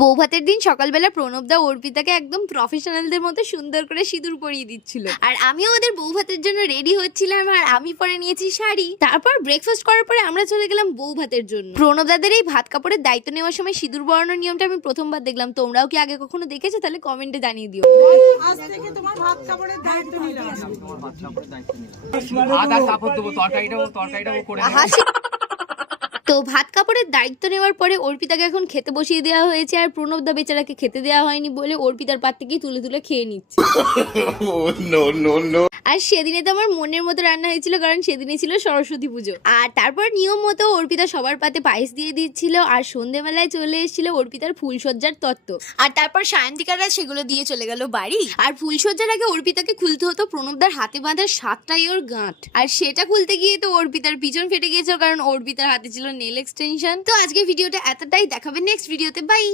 বৌভাতের দিন সকালবেলা প্রণবদা অর্পিতাকে একদম প্রফেশনালদের মতো সুন্দর করে সিঁদুর পরিয়ে দিচ্ছিল, আর আমিও ওদের বৌভাতের জন্য রেডি হচ্ছিলাম। আর আমি পরে নিয়েছি শাড়ি। তারপর ব্রেকফাস্ট করার পরে আমরা চলে গেলাম বৌভাতের জন্য। প্রণবদাদের এই ভাত কাপড়ের দায়িত্ব নেওয়ার সময় সিঁদুর পরানোর নিয়মটা আমি প্রথমবার দেখলাম। তোমরাও কি আগে কখনো দেখেছো? তাহলে কমেন্টে জানিয়ে দিও। আজ থেকে তোমার ভাত কাপড়ের দায়িত্ব নিলাম। তোমার ভাত কাপড়ের দায়িত্ব নিলাম। আদা কাপড় দেবো, তরকারিটাও করে নেবো। তো ভাত কাপড়ের দায়িত্ব নেওয়ার পরে অর্পিতাকে এখন খেতে বসিয়ে দেওয়া হয়েছে, আর প্রণবদা বেচারাকে খেতে দেওয়া হয়নি বলে অর্পিতার পাত থেকেই তুলে তুলে খেয়ে নিচ্ছে। আর সেদিনে তো আমার মনের মতো রান্না হয়েছিল, কারণ সেদিনে ছিল সরস্বতী পুজো। আর তারপর নিয়ম মতো অর্পিতা সবার পাতে পায়েস দিয়ে দিচ্ছিল, আর সন্ধ্যেবেলায় চলে এসেছিল অর্পিতার ফুলসজ্জার তত্ত্ব। আর তারপর সায়ন্তিকারা সেগুলো দিয়ে চলে গেল বাড়ি। আর ফুলসজ্জার আগে অর্পিতাকে খুলতে হতো প্রণবদার হাতে বাঁধা 7টাই ওর গাঁট, আর সেটা খুলতে গিয়ে তো অর্পিতার পিছন ফেটে গিয়েছিল, কারণ অর্পিতার হাতে ছিল নেল এক্সটেনশন। তো আজকে ভিডিওটা এতটাই, দেখাবে নেক্সট ভিডিওতে। বাই।